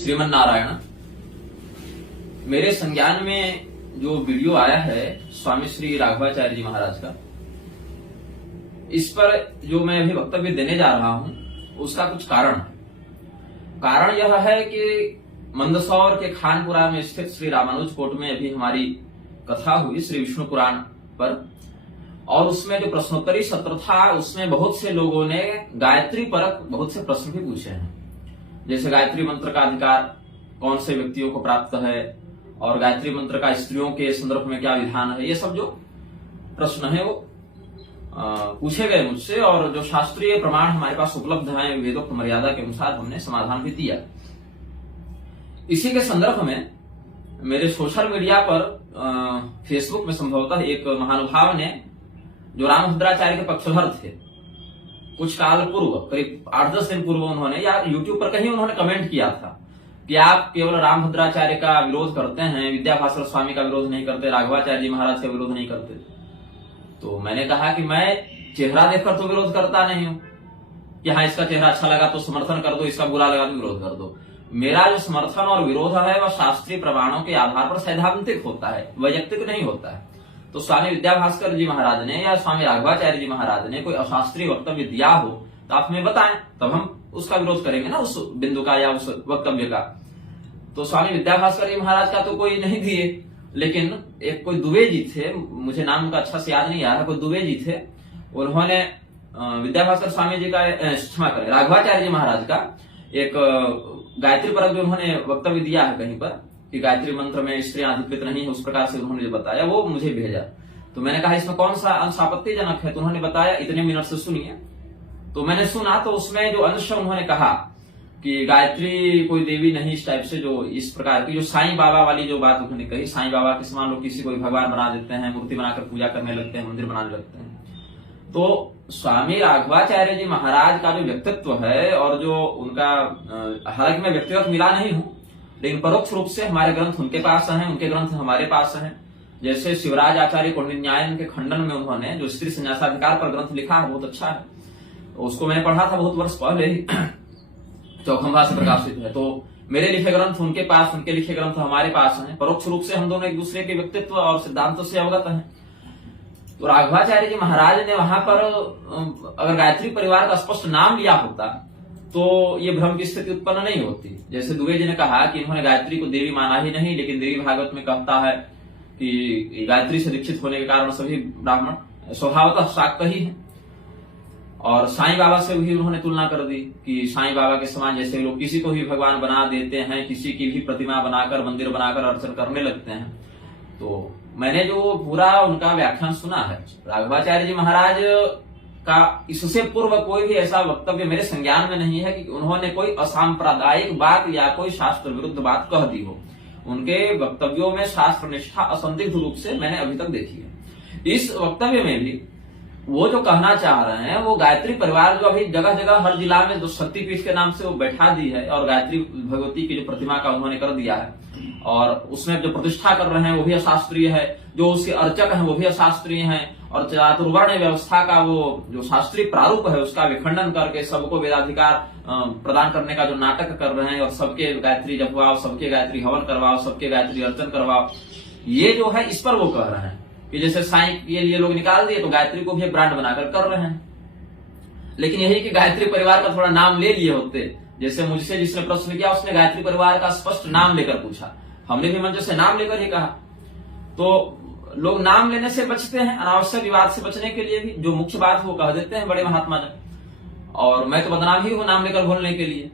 श्रीमन नारायण। मेरे संज्ञान में जो वीडियो आया है स्वामी श्री राघवाचार्य जी महाराज का, इस पर जो मैं अभी वक्तव्य देने जा रहा हूं उसका कुछ कारण है। कारण यह है कि मंदसौर के खानपुरा में स्थित श्री रामानुज कोट में अभी हमारी कथा हुई श्री विष्णु पुराण पर, और उसमें जो प्रश्नोत्तरी सत्र था उसमें बहुत से लोगों ने गायत्री परक बहुत से प्रश्न भी पूछे हैं। जैसे गायत्री मंत्र का अधिकार कौन से व्यक्तियों को प्राप्त है, और गायत्री मंत्र का स्त्रियों के संदर्भ में क्या विधान है, ये सब जो प्रश्न है वो पूछे गए मुझसे, और जो शास्त्रीय प्रमाण हमारे पास उपलब्ध है वेदोक्त मर्यादा के अनुसार हमने समाधान भी दिया। इसी के संदर्भ में मेरे सोशल मीडिया पर फेसबुक में संभवतः एक महानुभाव ने, जो रामभद्राचार्य के पक्षधर थे, कुछ काल पूर्व करीब 8-10 दिन पूर्व उन्होंने या यूट्यूब पर कहीं उन्होंने कमेंट किया था कि आप केवल रामभद्राचार्य का विरोध करते हैं, विद्याभास्कर स्वामी का विरोध नहीं करते, राघवाचार्य जी महाराज का विरोध नहीं करते। तो मैंने कहा कि मैं चेहरा देखकर तो विरोध करता नहीं हूं कि हाँ इसका चेहरा अच्छा लगा तो समर्थन कर दो, इसका बुरा लगा तो विरोध कर दो। मेरा जो समर्थन और विरोध है वह शास्त्रीय प्रमाणों के आधार पर सैद्धांतिक होता है, वैयक्तिक नहीं होता है। तो स्वामी विद्याभास्कर जी महाराज ने या स्वामी राघवाचार्य जी महाराज ने कोई अशास्त्रीय वक्तव्य दिया हो तो आप हमें बताएं, तब हम उसका विरोध करेंगे ना, उस बिंदु का या उस वक्तव्य का। तो स्वामी विद्याभास्कर जी महाराज का तो कोई नहीं दिए, लेकिन एक कोई दुबे जी थे, मुझे नाम उनका अच्छा से याद नहीं आ रहा, कोई दुबे जी थे, उन्होंने विद्याभास्कर स्वामी जी का, क्षमा करें, राघवाचार्य जी महाराज का एक गायत्री परक जो उन्होंने वक्तव्य दिया है कहीं पर कि गायत्री मंत्र में स्त्रियां अधिकृत नहीं है, उस प्रकार से उन्होंने जो बताया वो मुझे भेजा। तो मैंने कहा इसमें कौन सा अंश आपत्तिजनक है, तो उन्होंने बताया इतने मिनट से सुनिए। तो मैंने सुना, तो उसमें जो अंश उन्होंने कहा कि गायत्री कोई देवी नहीं, इस टाइप से जो इस प्रकार की जो साईं बाबा वाली जो बात उन्होंने कही, साईं बाबा के समान लोग किसी को भी भगवान बना देते हैं, मूर्ति बनाकर पूजा करने लगते हैं, मंदिर बनाने लगते हैं। तो स्वामी राघवाचार्य जी महाराज का जो व्यक्तित्व है और जो उनका, हालांकि मैं व्यक्तिगत मिला नहीं हूं, लेकिन परोक्ष रूप से हमारे ग्रंथ उनके पास हैं, उनके ग्रंथ हमारे पास हैं। जैसे शिवराज आचार्य कौंडिन्यायन के खंडन में उन्होंने जो स्त्री संन्यासाधिकार पर ग्रंथ लिखा है बहुत अच्छा है, उसको मैंने पढ़ा था बहुत वर्ष पहले ही, चौखंबा से प्रकाशित है। तो मेरे लिखे ग्रंथ उनके पास, उनके लिखे ग्रंथ हमारे पास हैं। परोक्ष रूप से हम दोनों एक दूसरे के व्यक्तित्व और सिद्धांतों से अवगत हैं। तो राघवाचार्य जी महाराज ने वहां पर अगर गायत्री परिवार का स्पष्ट नाम लिया होता तो ये भ्रम की स्थिति उत्पन्न नहीं होती। जैसे दुबे जी ने कहा कि इन्होंने गायत्री को देवी माना ही नहीं, लेकिन देवी भागवत में कहता है कि गायत्री से दीक्षित होने के कारण सभी ब्राह्मण स्वभावतः शाक्त ही हैं। और साईं बाबा से भी उन्होंने तुलना कर दी कि साईं बाबा के समान जैसे लोग किसी को भी भगवान बना देते हैं, किसी की भी प्रतिमा बनाकर मंदिर बनाकर अर्चन करने लगते हैं। तो मैंने जो पूरा उनका व्याख्यान सुना है, राघवाचार्य जी महाराज का इससे पूर्व कोई भी ऐसा वक्तव्य मेरे संज्ञान में नहीं है कि उन्होंने कोई असांप्रदायिक बात या कोई शास्त्र विरुद्ध बात कह दी हो। उनके वक्तव्यों में शास्त्र निष्ठा असंदिग्ध रूप से मैंने अभी तक देखी है। इस वक्तव्य में भी वो जो कहना चाह रहे हैं वो गायत्री परिवार जो अभी जगह जगह हर जिला में जो शक्तिपीठ के नाम से वो बैठा दी है, और गायत्री भगवती की जो प्रतिमा का उन्होंने कर दिया है, और उसमें जो प्रतिष्ठा कर रहे हैं वो भी अशास्त्रीय है, जो उसके अर्चक हैं वो भी अशास्त्रीय हैं, और चातुर्वर्ण व्यवस्था का वो जो शास्त्रीय प्रारूप है उसका विखंडन करके सबको वेदाधिकार प्रदान करने का जो नाटक कर रहे हैं, और सबके गायत्री जपवाओ, सबके गायत्री हवन करवाओ, सबके गायत्री अर्चन करवाओ, ये जो है इस पर वो कह रहे हैं कि जैसे साईं के लिए लोग निकाल दिए तो गायत्री को भी एक ब्रांड बनाकर कर रहे हैं। लेकिन यही कि गायत्री परिवार का थोड़ा नाम ले लिए होते, जैसे मुझसे जिसने प्रश्न किया उसने गायत्री परिवार का स्पष्ट नाम लेकर पूछा, हमने भी मंच से नाम लेकर ही कहा। तो लोग नाम लेने से बचते हैं, अनावश्यक विवाद से बचने के लिए भी जो मुख्य बात वो कह देते हैं बड़े महात्मा जन, और मैं तो बदनाम ही हूं नाम लेकर बोलने के लिए।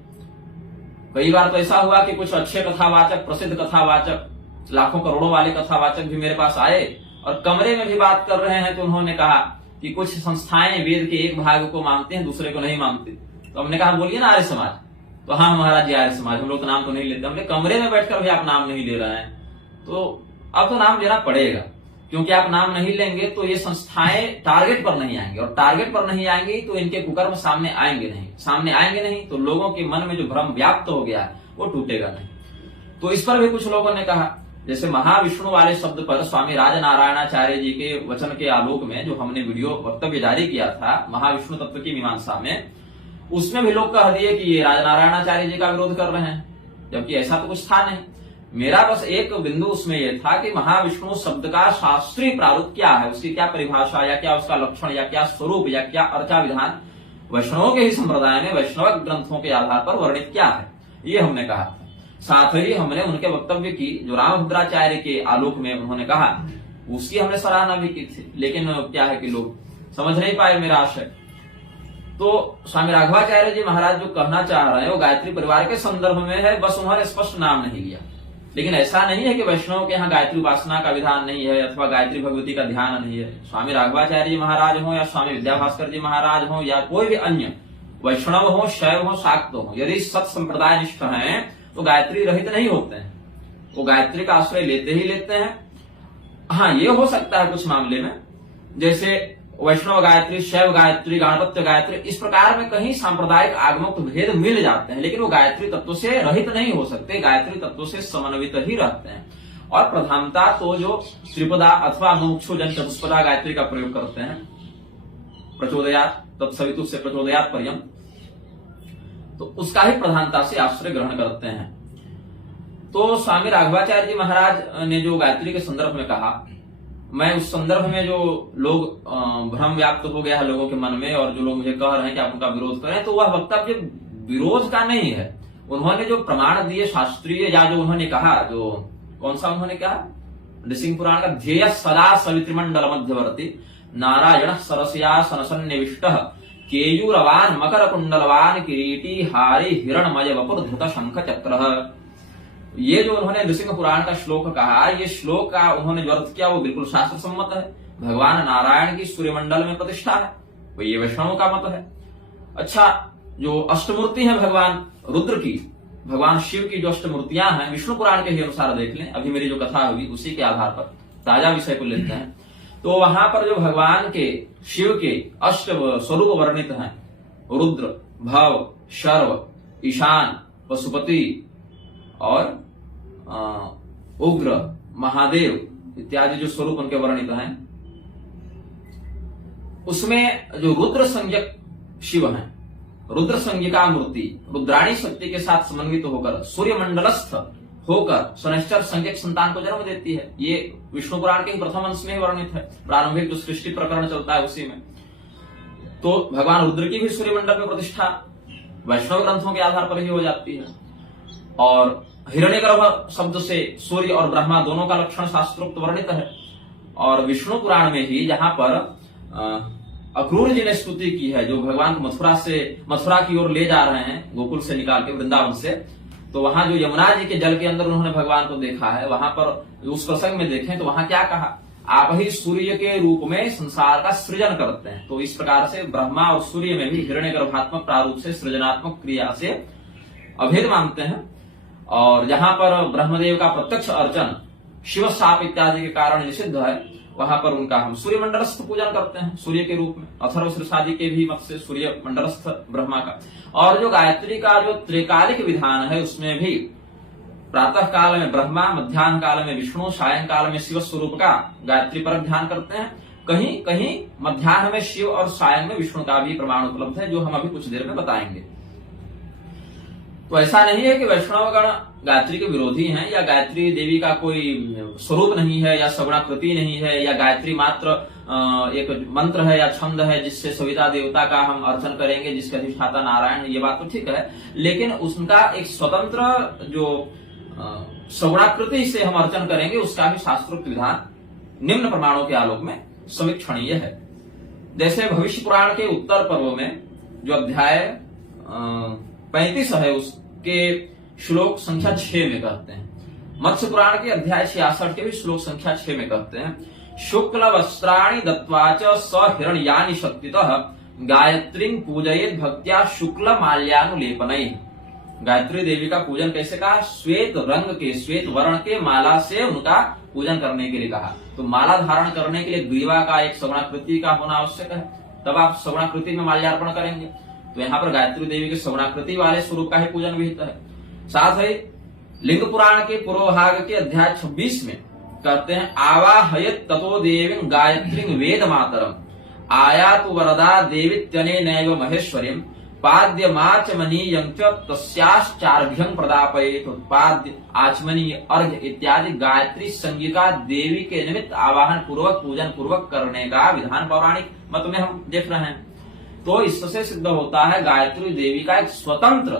कई बार तो ऐसा हुआ कि कुछ अच्छे कथावाचक, प्रसिद्ध कथावाचक, लाखों करोड़ों वाले कथावाचक भी मेरे पास आए और कमरे में भी बात कर रहे हैं, तो उन्होंने कहा कि कुछ संस्थाएं वेद के एक भाग को मानते हैं, दूसरे को नहीं मानते। तो हमने कहा बोलिए ना आर्य समाज, तो हाँ महाराज जी आर्य समाज, हम लोग तो नाम तो नहीं लेते। हमने कमरे में बैठकर भी आप नाम नहीं ले रहे हैं, तो अब तो नाम लेना पड़ेगा, क्योंकि आप नाम नहीं लेंगे तो ये संस्थाएं टारगेट पर नहीं आएंगे, और टारगेट पर नहीं आएंगी तो इनके कुकर्म सामने आएंगे नहीं, तो लोगों के मन में जो भ्रम व्याप्त हो गया है वो टूटेगा नहीं। तो इस पर भी कुछ लोगों ने कहा, जैसे महाविष्णु वाले शब्द पर स्वामी राजनारायणाचार्य जी के वचन के आलोक में जो हमने वीडियो वक्तव्य जारी किया था महाविष्णु तत्व की मीमांसा में, उसमें भी लोग कह दिए कि ये राजनारायणाचार्य जी का विरोध कर रहे हैं। जबकि ऐसा तो कुछ था नहीं। मेरा बस एक बिंदु उसमें यह था कि महाविष्णु शब्द का शास्त्रीय प्रारूप क्या है, उसकी क्या परिभाषा या क्या उसका लक्षण या क्या स्वरूप या क्या अर्चा विधान वैष्णवों के ही संप्रदाय में वैष्णव ग्रंथों के आधार पर वर्णित क्या है, ये हमने कहा था। साथ ही हमने उनके वक्तव्य की जो रामभद्राचार्य के आलोक में उन्होंने कहा उसकी हमने सराहना भी की थी। लेकिन क्या है कि लोग समझ नहीं पाए मेरा आशय। तो स्वामी राघवाचार्य जी महाराज जो कहना चाह रहे हैं वो गायत्री परिवार के संदर्भ में है, बस उन्होंने स्पष्ट नाम नहीं लिया। लेकिन ऐसा नहीं है कि वैष्णव के यहाँ गायत्री उपासना का विधान नहीं है अथवा गायत्री भगवती का ध्यान नहीं है। स्वामी राघवाचार्य जी महाराज हो या स्वामी विद्याभास्कर जी महाराज हो या कोई भी अन्य वैष्णव हो, शैव हो, शाक्त हो, यदि सत संप्रदाय निष्ठ हैं तो गायत्री रहित नहीं होते हैं, वो गायत्री का आश्रय लेते ही लेते हैं। हाँ, ये हो सकता है कुछ मामले में, जैसे वैष्णव गायत्री, शैव गायत्री, गणपत्य गायत्री, इस प्रकार में कहीं सांप्रदायिक आगमोक्त भेद मिल जाते हैं, लेकिन वो गायत्री तत्व से रहित नहीं हो सकते, गायत्री तत्व से समन्वित ही रहते हैं। और प्रधानता तो जो त्रिपदा अथवा मोक्षोजन चतुष्पदा गायत्री का प्रयोग करते हैं, प्रचोदयात तत्सवितु से प्रचोदयात पर्यंत, तो उसका ही प्रधानता से आश्रय ग्रहण करते हैं। तो स्वामी राघवाचार्य जी महाराज ने जो गायत्री के संदर्भ में कहा, मैं उस संदर्भ में जो लोग भ्रम व्याप्त हो गया है लोगों के मन में और जो लोग मुझे कह रहे हैं कि आप उनका विरोध करें, तो वह वक्तव्य विरोध का नहीं है। उन्होंने जो प्रमाण दिए शास्त्रीय, या जो उन्होंने कहा, जो कौन सा उन्होंने कहा, नृसिंह पुराण का ध्येय सदा सवितृमंडल मध्यवर्ती नारायण सरस्यासन सन्निविष्ट केयूरवान मकर कुंडलवान किरीटी हारी हिरणमय वपुर धृत शंख चक्र। ये जो उन्होंने नृसिंह पुराण का श्लोक कहा, ये श्लोक का उन्होंने जो अर्थ किया वो बिल्कुल शास्त्र सम्मत है। भगवान नारायण की सूर्यमंडल में प्रतिष्ठा है, वो ये वैष्णवों का मत है। अच्छा, जो अष्टमूर्ति है भगवान रुद्र की, भगवान शिव की जो अष्टमूर्तियां हैं, विष्णु पुराण के ही अनुसार देख लें, अभी मेरी जो कथा हुई उसी के आधार पर ताजा विषय को लेते हैं, तो वहां पर जो भगवान के शिव के अष्ट स्वरूप वर्णित हैं, रुद्र, भव, शर्व, ईशान, पशुपति और उग्र, महादेव इत्यादि जो स्वरूप उनके वर्णित हैं, उसमें जो रुद्र संज्ञक शिव हैं, रुद्र संज्ञिका मूर्ति रुद्राणी शक्ति के साथ समन्वित होकर सूर्य मंडलस्थ होकर शनैश्चर संज्ञक संतान को जन्म देती है। ये विष्णु पुराण के प्रथम अंश में वर्णित है, प्रारंभिक जो सृष्टि प्रकरण चलता है उसी में। तो भगवान रुद्र की भी सूर्य मंडल में प्रतिष्ठा वैष्णव ग्रंथों के आधार पर ही हो जाती है। और हिरण्यगर्भ शब्द से सूर्य और ब्रह्मा दोनों का लक्षण शास्त्रोक्त वर्णित है। और विष्णु पुराण में ही जहां पर अक्रूर जी ने स्तुति की है, जो भगवान को मथुरा की ओर ले जा रहे हैं गोकुल से निकाल के, वृंदावन से, तो वहां जो यमुना जी के जल के अंदर उन्होंने भगवान को देखा है, वहां पर उस प्रसंग में देखें तो वहां क्या कहा, आप ही सूर्य के रूप में संसार का सृजन करते हैं। तो इस प्रकार से ब्रह्मा और सूर्य में भी हिरण्यगर्भात्मक प्रारूप से सृजनात्मक क्रिया से अभेद मानते हैं। और जहां पर ब्रह्मदेव का प्रत्यक्ष अर्चन शिव शाप इत्यादि के कारण निषिद्ध है, वहां पर उनका हम सूर्य मंडलस्थ पूजन करते हैं सूर्य के रूप में, अथर्वशीर्षादि के भी मत से सूर्य मंडलस्थ ब्रह्मा का। और जो गायत्री का जो त्रिकालिक विधान है, उसमें भी प्रातः काल में ब्रह्मा, मध्याह्न काल में विष्णु, सायं काल में शिव स्वरूप का गायत्री पर ध्यान करते हैं। कहीं कहीं मध्याह्न में शिव और सायं में विष्णु का भी प्रमाण उपलब्ध है, जो हम अभी कुछ देर में बताएंगे। तो ऐसा नहीं है कि वैष्णवगण गायत्री के विरोधी हैं, या गायत्री देवी का कोई स्वरूप नहीं है, या सगुणाकृति नहीं है, या गायत्री मात्र एक मंत्र है या छंद है जिससे सविता देवता का हम अर्चन करेंगे, जिसके अधिष्ठाता नारायण है, ये बात तो ठीक है। लेकिन उनका एक स्वतंत्र जो सगुणाकृति से हम अर्चन करेंगे, उसका भी शास्त्रोक्त विधान निम्न प्रमाणों के आलोक में समीक्षणीय है। जैसे भविष्य पुराण के उत्तर पर्व में जो अध्याय 35 है, उसके श्लोक संख्या 6 में कहते हैं, मत्स्य पुराण के अध्याय 66 के भी श्लोक संख्या 6 में कहते हैं, शुक्ल वस्त्राणि दत्वाच स हिरण्यानि शक्तितः गायत्री पूजयेत भक्त्या शुक्ल माल्यानुलेपनैः। गायत्री देवी का पूजन कैसे कहा, श्वेत रंग के, श्वेत वर्ण के माला से उनका पूजन करने के लिए कहा। तो माला धारण करने के लिए ग्रीवा का एक सगुणाकृति का होना आवश्यक है, तब आप सगुणाकृति में माल्यार्पण करेंगे। तो यहाँ पर गायत्री देवी के सगुणाकृति वाले स्वरूप का ही पूजन विहित है। साथ ही लिंग पुराण के पूर्व भाग के अध्याय 26 में कहते हैं, आवाहयत ततो देवीं गायत्री वेद मातरम आयातु वरदा देवीत्यनेनैव महेश्वरीं उत्पाद्य माचमनीयं च तस्याश्चार्घ्यं प्रदापयेत्। उत्पाद्य, आचमनीय, अर्घ्य इत्यादि गायत्री संज्ञिका देवी के निमित्त आवाहन पूर्वक पूजन पूर्वक करने का विधान पौराणिक मत में हम देख रहे हैं। तो इससे सिद्ध होता है गायत्री देवी का एक स्वतंत्र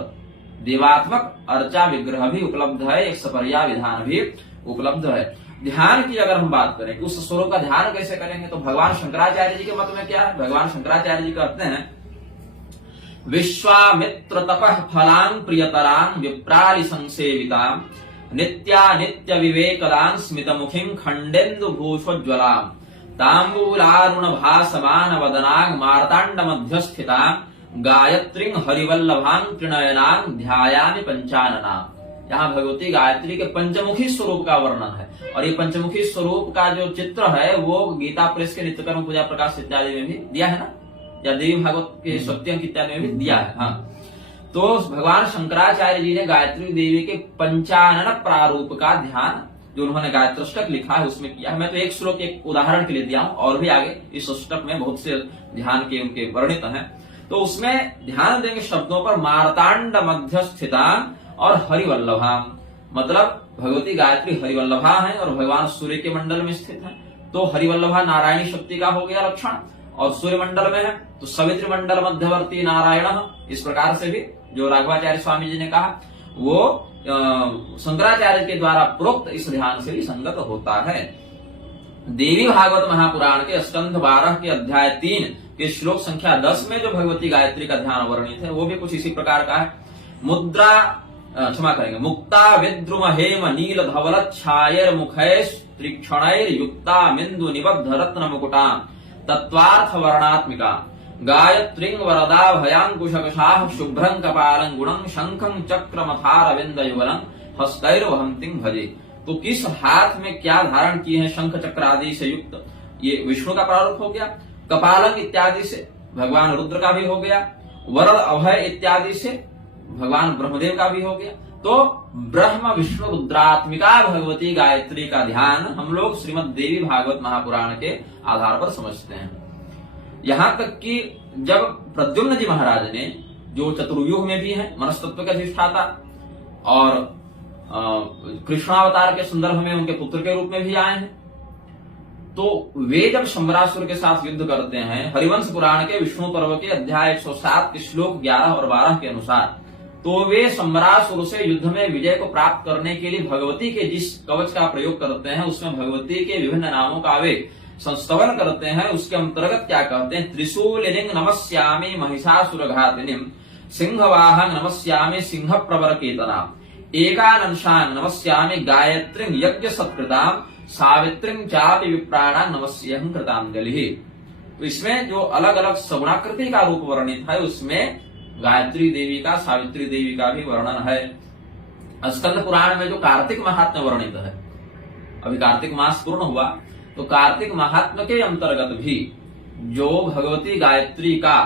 देवात्मक अर्चा विग्रह भी उपलब्ध है, एक सपर्या विधान भी उपलब्ध है। ध्यान की अगर हम बात करें, उस स्वरूप का ध्यान कैसे करेंगे, तो भगवान शंकराचार्य जी के मत में क्या है? भगवान शंकराचार्य जी कहते हैं, विश्वामित्र तपः फलां प्रियतरां विप्रालि संसेवितां नित्या नित्य विवेकदां स्मितमुखीं खंडेन्दु भूषोज्ज्वलां तांबूलारुण भासमान वदनां मार्तांड मध्यस्थितां गायत्रीं हरिवल्लभां त्रिनयनां ध्यायामि पंचाननां। यहाँ भगवती गायत्री के पंचमुखी स्वरूप का वर्णन है, और ये पंचमुखी स्वरूप का जो चित्र है वो गीता प्रेस के नित्यकर्म पूजा प्रकाश इत्यादि में भी दिया है ना, या देवी भागवत के सत्यंक इत्यादि में भी दिया है। हाँ, तो भगवान शंकराचार्य जी ने गायत्री देवी के पंचानन प्रारूप का ध्यान जो उन्होंने गायत्रोष्टक लिखा है उसमें किया है। मैं तो एक श्लोक एक उदाहरण के लिए दिया हूं, और भी आगे इस अष्टक में बहुत से ध्यान के उनके वर्णित हैं। तो उसमें ध्यान देंगे शब्दों पर, मार्तांड मध्यस्थिता और हरिवल्लभा, मतलब भगवती गायत्री हरिवल्लभा है और भगवान सूर्य के मंडल में स्थित है। तो हरिवल्लभा नारायणी शक्ति का हो गया लक्षण, और सूर्य मंडल में है तो सवित्र मंडल मध्यवर्ती नारायण, इस प्रकार से भी जो राघवाचार्य स्वामी जी ने कहा वो शंकराचार्य के द्वारा प्रोक्त इस ध्यान से भी संगत होता है। देवी भागवत महापुराण के स्कंध 12 के अध्याय 3 के श्लोक संख्या 10 में जो भगवती गायत्री का ध्यान वर्णित है वो भी कुछ इसी प्रकार का है। मुद्रा, क्षमा करेंगे, मुक्ता विद्रुम हेम नील धवल छायर मुखैश त्रिक्षणैर युक्ता मिंदु निबद्ध रत्न मुकुटा तत्वार्थ वर्णात्मिका गायत्रीं वरदा भयांकुशकशाः शुभ्रं कपालं गुणं शंखं चक्रमथारविंद युगलं हस्तैर्वहंतीं भजे। तो किस हाथ में क्या धारण किए हैं, शंख चक्र आदि से युक्त, ये विष्णु का प्रारूप हो गया। कपालं इत्यादि से भगवान रुद्र का भी हो गया, वरद अभय इत्यादि से भगवान ब्रह्मदेव का भी हो गया। तो ब्रह्म विष्णु रुद्रात्मिका भगवती गायत्री का ध्यान हम लोग श्रीमद देवी भागवत महापुराण के आधार पर समझते हैं। यहां तक कि जब प्रद्युम्न जी महाराज ने, जो चतुर्युग में भी है, मनस्तत्व के अधिष्ठाता और कृष्णावतार के संदर्भ में उनके पुत्र के रूप में भी आए हैं, तो वे जब शंबरासुर के साथ युद्ध करते हैं, हरिवंश पुराण के विष्णु पर्व के अध्याय 107 के श्लोक 11 और 12 के अनुसार, तो वे शंबरासुर से युद्ध में विजय को प्राप्त करने के लिए भगवती के जिस कवच का प्रयोग करते हैं उसमें भगवती के विभिन्न नामों का वे संस्तवन करते हैं। उसके अंतर्गत क्या कहते हैं, त्रिशूलिनीं नमस्यामि महिषासुरघातिनीं सिंहवाहं नमस्यामि सिंह प्रवर केतना एकानंशां नमस्यामि गायत्रीं यज्ञ सत्कृतां सावित्रीं चापि विप्राणां नमस्यहं कृतांजलि। तो इसमें जो अलग अलग सगुणाकृति का रूप वर्णित है उसमें गायत्री देवी का, सावित्री देवी का भी वर्णन है। स्कंद पुराण में जो कार्तिक महात्म्य वर्णित है, अभी कार्तिक मास पूर्ण हुआ, तो कार्तिक महात्म्य के अंतर्गत भी जो भगवती गायत्री का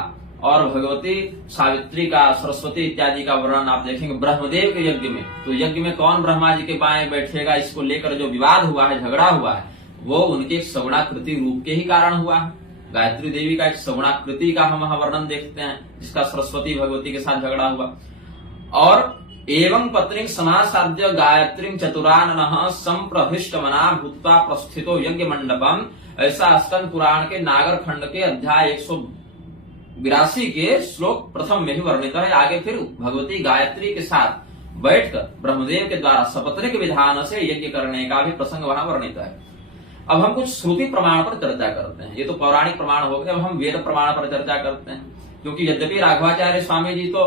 और भगवती सावित्री का, सरस्वती इत्यादि का वर्णन आप देखेंगे ब्रह्मदेव के यज्ञ में। तो यज्ञ में कौन ब्रह्मा जी के बाएं बैठेगा, इसको लेकर जो विवाद हुआ है, झगड़ा हुआ है, वो उनके सगुणाकृति रूप के ही कारण हुआ है। गायत्री देवी का एक सगुणाकृति का हम वर्णन देखते हैं, जिसका सरस्वती भगवती के साथ झगड़ा हुआ। और एवं पत्नी समासाद्य गायत्री चतुराननः संप्रभृष्टमना भूत्वा प्रस्थितो यज्ञ मंडपम, ऐसा स्कंद पुराण के नागर खंड के अध्याय 182 के श्लोक प्रथम में ही वर्णित है। आगे फिर भगवती गायत्री के साथ बैठकर ब्रह्मदेव के द्वारा सपत्निक विधान से यज्ञ करने का भी प्रसंग वहां वर्णित है। अब हम कुछ श्रुति प्रमाण पर चर्चा करते हैं। ये तो पौराणिक प्रमाण हो गए, अब हम वेद प्रमाण पर चर्चा करते हैं। क्योंकि यद्यपि राघवाचार्य स्वामी जी तो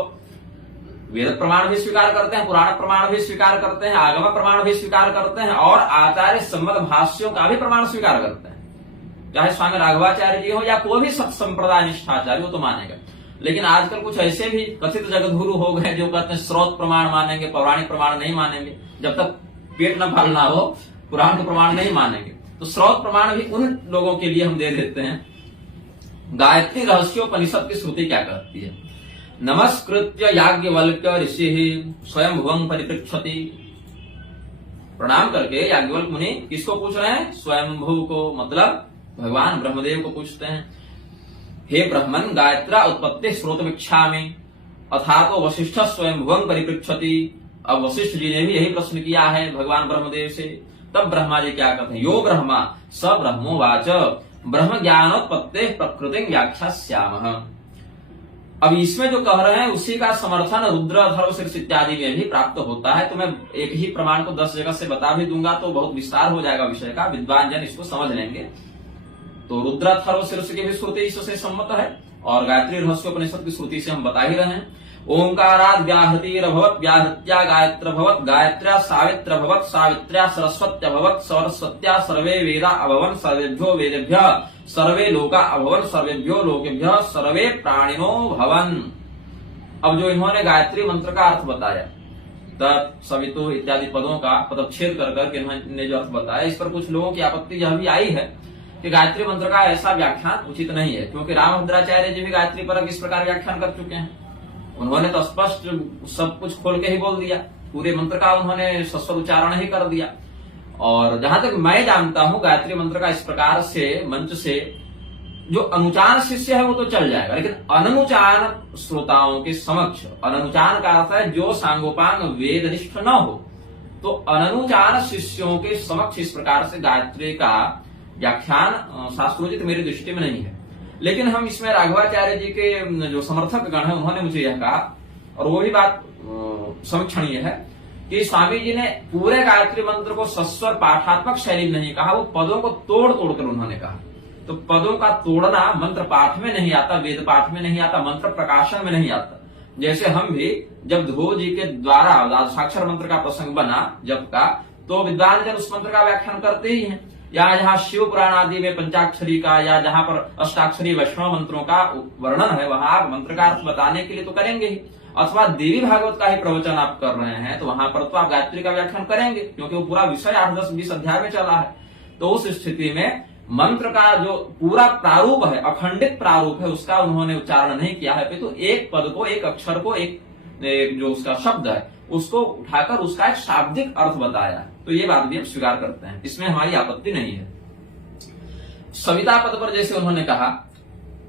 वेद प्रमाण भी स्वीकार करते हैं, पुराण प्रमाण भी स्वीकार करते हैं, आगम प्रमाण भी स्वीकार करते हैं, और आचार्य संबद्ध भाष्यों का भी प्रमाण स्वीकार करते हैं। चाहे स्वामी राघवाचार्य जी हो या कोई भी सत संप्रदाय निष्ठाचार्य, वो तो मानेगा। लेकिन आजकल कुछ ऐसे भी कथित जगतगुरु हो गए जो कहते हैं स्रोत प्रमाण मानेंगे, पौराणिक प्रमाण नहीं मानेंगे। जब तक पेट न पालना हो पुराण के प्रमाण नहीं मानेंगे। तो स्रोत प्रमाण भी उन लोगों के लिए हम दे देते हैं। गायत्री रहस्योपनिषद की श्रुति क्या कहती है, नमस्कृत्य याज्ञवल्क्य ऋषि स्वयं भुवं परिपृच्छति। प्रणाम करके याज्ञवल्क्य मुनि किसको पूछ रहे हैं, स्वयंभू को, मतलब भगवान ब्रह्मदेव को पूछते हैं। हे ब्रह्मन गायत्रा उत्पत्ति स्रोतमिच्छामि, अथा तो वशिष्ठ स्वयं भुवन परिपृच्छति। अब वशिष्ठ जी ने भी यही प्रश्न किया है भगवान ब्रह्मदेव से। तब ब्रह्मा जी क्या कहते हैं, यो ब्रह्मा स ब्रह्मोवाच ब्रह्म ज्ञानोत्पत्ते प्रकृति व्याख्यास्यामः। अब इसमें जो कह रहे हैं उसी का समर्थन रुद्र अथर्व शीर्ष इत्यादि में भी प्राप्त होता है। तो मैं एक ही प्रमाण को 10 जगह से बता भी दूंगा तो बहुत विस्तार हो जाएगा विषय का, विद्वान जन इसको समझ लेंगे। तो रुद्र अथर्व शीर्ष की भी श्रुति इससे सम्मत है और गायत्री रहस्योपनिषद की श्रुति से हम बता ही रहे हैं। ओंकाराद व्याहृतिरभवत् व्याहृत्या गायत्र भवत् गायत्र्या सावित्र भवत् सावित्र्या सरस्वत्य भवत् सरस्वत्या सर्वे वेदा अभवन् सर्वेभ्यो वेदेभ्यः सर्वे लोका अभवन् सर्वेभ्यो लोकेभ्यः सर्वे प्राणिनो भवन्। अब जो इन्होंने गायत्री मंत्र का अर्थ बताया, तत् सवितु इत्यादि पदों का पदच्छेद कर करके इन्होंने जो अर्थ बताया, इस पर कुछ लोगों की आपत्ति यह भी आई है कि गायत्री मंत्र का ऐसा व्याख्यान उचित नहीं है, क्योंकि रामभद्राचार्य जी भी गायत्री पर इस प्रकार व्याख्यान कर चुके हैं। उन्होंने तो स्पष्ट सब कुछ खोल के ही बोल दिया, पूरे मंत्र का उन्होंने सस्वर उच्चारण ही कर दिया। और जहां तक मैं जानता हूं गायत्री मंत्र का इस प्रकार से मंच से जो अनुचान शिष्य है वो तो चल जाएगा, लेकिन अनुचान श्रोताओं के समक्ष, अनुचान का अर्थ है जो सांगोपांग वेदनिष्ठ न हो, तो अनुचान शिष्यों के समक्ष इस प्रकार से गायत्री का व्याख्यान शास्त्रोचित मेरी दृष्टि में नहीं है। लेकिन हम इसमें राघवाचार्य जी के जो समर्थक गण है उन्होंने मुझे यह कहा, और वो भी बात समीक्षणीय है, कि स्वामी जी ने पूरे गायत्री मंत्र को सस्वर पाठात्मक शैली में नहीं कहा, वो पदों को तोड़ तोड़ कर उन्होंने कहा। तो पदों का तोड़ना मंत्र पाठ में नहीं आता, वेद पाठ में नहीं आता, मंत्र प्रकाशन में नहीं आता। जैसे हम भी जब ध्रुव जी के द्वारा साक्षर मंत्र का प्रसंग बना जप का, तो विद्वान जन उस मंत्र का व्याख्यान करते ही हैं, या जहाँ शिव पुराण आदि में पंचाक्षरी का या जहाँ पर अष्टाक्षरी वैष्णव मंत्रों का वर्णन है वहां मंत्र का अर्थ बताने के लिए तो करेंगे ही, अथवा देवी भागवत का ही प्रवचन आप कर रहे हैं तो वहां पर तो आप गायत्री का व्याख्यान करेंगे, क्योंकि वो पूरा विषय 8, 10, 20 अध्याय में चला है। तो उस स्थिति में मंत्र का जो पूरा प्रारूप है, अखंडित प्रारूप है, उसका उन्होंने उच्चारण नहीं किया है, तो एक पद को, एक अक्षर को, एक जो उसका शब्द है उसको उठाकर उसका एक शाब्दिक अर्थ बताया। तो ये बात भी हम स्वीकार करते हैं, इसमें हमारी आपत्ति नहीं है। सविता पद पर जैसे उन्होंने कहा,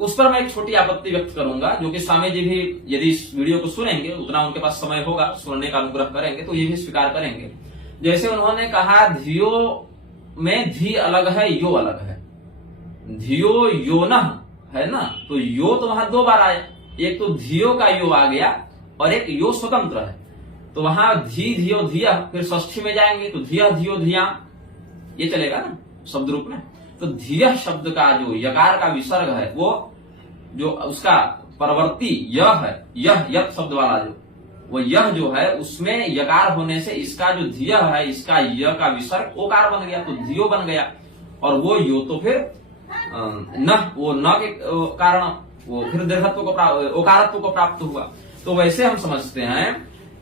उस पर मैं एक छोटी आपत्ति व्यक्त करूंगा, जो कि स्वामी जी भी यदि इस वीडियो को सुनेंगे, उतना उनके पास समय होगा, सुनने का अनुग्रह करेंगे तो ये भी स्वीकार करेंगे। जैसे उन्होंने कहा धियो में धी अलग है, यो अलग है, धियो यो न है ना, तो यो तो वहां 2 बार आया, एक तो धियो का यो आ गया और एक यो स्वतंत्र है, तो वहां धी धियो धिया, फिर षष्ठी में जाएंगे तो धिया धियो धिया, ये चलेगा ना शब्द रूप में। तो धिया शब्द का जो यकार का विसर्ग है, वो जो उसका परवर्ती यह है, यह यत शब्द वाला जो वो यह जो है उसमें यकार होने से इसका जो धिया है, इसका य का विसर्ग ओकार बन गया, तो धियो बन गया, और वो यो तो फिर न, वो न के कारण वो फिर दीर्घत्व को ओकारत्व को प्राप्त हुआ। तो वैसे हम समझते हैं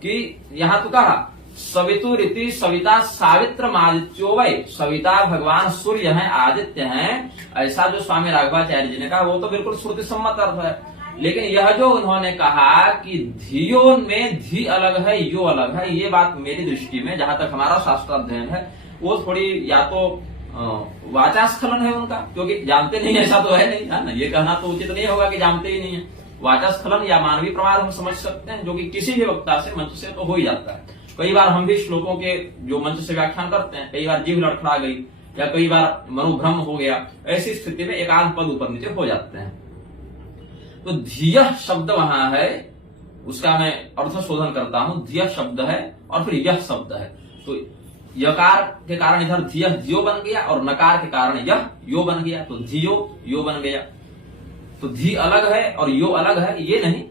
कि यहाँ तो कहा सवितु रीति सविता सावित्र मादित्यो वै, सविता भगवान सूर्य हैं, आदित्य हैं, ऐसा जो स्वामी राघवाचार्य जी ने कहा वो तो बिल्कुल श्रुति सम्मत अर्थ है। लेकिन यह जो उन्होंने कहा कि धियो में धी अलग है, यो अलग है, ये बात मेरी दृष्टि में जहां तक हमारा शास्त्र अध्ययन है वो थोड़ी या तो वाचास्खलन है उनका, क्योंकि जानते नहीं, ऐसा तो है नहीं, है ना, ये कहना तो उचित नहीं होगा कि जानते ही नहीं है। वाचास्खलन या मानवीय प्रमाद हम समझ सकते हैं, जो कि किसी भी वक्ता से मंच से तो हो ही जाता है। कई बार हम भी श्लोकों के जो मंच से व्याख्यान करते हैं, कई बार जीभ लड़खड़ा गई या कई बार मनोभ्रम हो गया, ऐसी स्थिति में एक आध पद ऊपर नीचे हो जाते हैं। तो धियः शब्द वहां है, उसका मैं अर्थ शोधन करता हूं, धियः शब्द है और फिर यह शब्द है, तो यकार के कारण इधर धियः धियो बन गया और नकार के कारण यह यो बन गया, तो धियो यो बन गया। तो धी अलग है और यो अलग है, ये नहीं,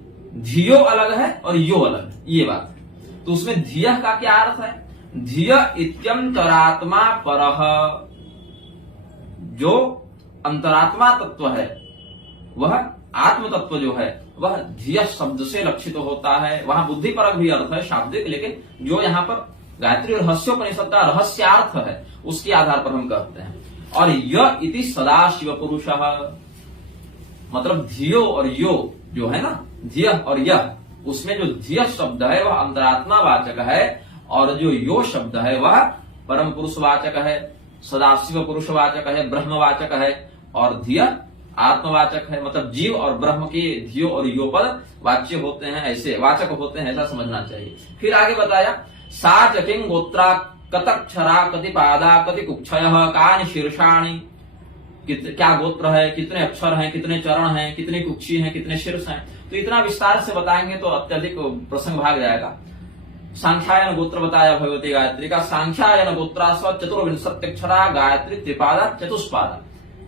धियो अलग है और यो अलग है, ये बात है। तो उसमें धियः का क्या अर्थ है, धिय इत्यंतरात्मा परः, जो अंतरात्मा तत्व है वह आत्म तत्व जो है वह धियः शब्द से लक्षित होता है। वहां बुद्धि परक भी अर्थ है शाब्दिक, लेकिन जो यहाँ पर गायत्री रहस्योपनिषद का रहस्यार्थ है उसके आधार पर हम कहते हैं। और य इति सदाशिव पुरुषः, मतलब धियो और यो जो है ना, धिय और यह, उसमें जो धिय शब्द है वह अंतरात्मा वाचक है और जो यो शब्द है वह परम पुरुष वाचक है, सदाशिव पुरुष वाचक है, ब्रह्म वाचक है, और धिय आत्मवाचक है, मतलब जीव और ब्रह्म के धियो और यो पद वाच्य होते हैं, ऐसे वाचक होते हैं, ऐसा समझना चाहिए। फिर आगे बताया सा च किं गोत्रा कतक्षरा कतिपादा कतिकुक्षय कानि शीर्षाणि, क्या गोत्र है, कितने अक्षर हैं, कितने चरण हैं, कितने कुक्षी हैं, कितने शीर्ष हैं। तो इतना विस्तार से बताएंगे तो अत्यधिक प्रसंग भाग जाएगा। सांख्यायन गोत्र बताया भगवती गायत्री का, सांख्यायन गोत्रा स्व चतुर्विंशत्यक्षरा गायत्री त्रिपादा चतुष्पादा,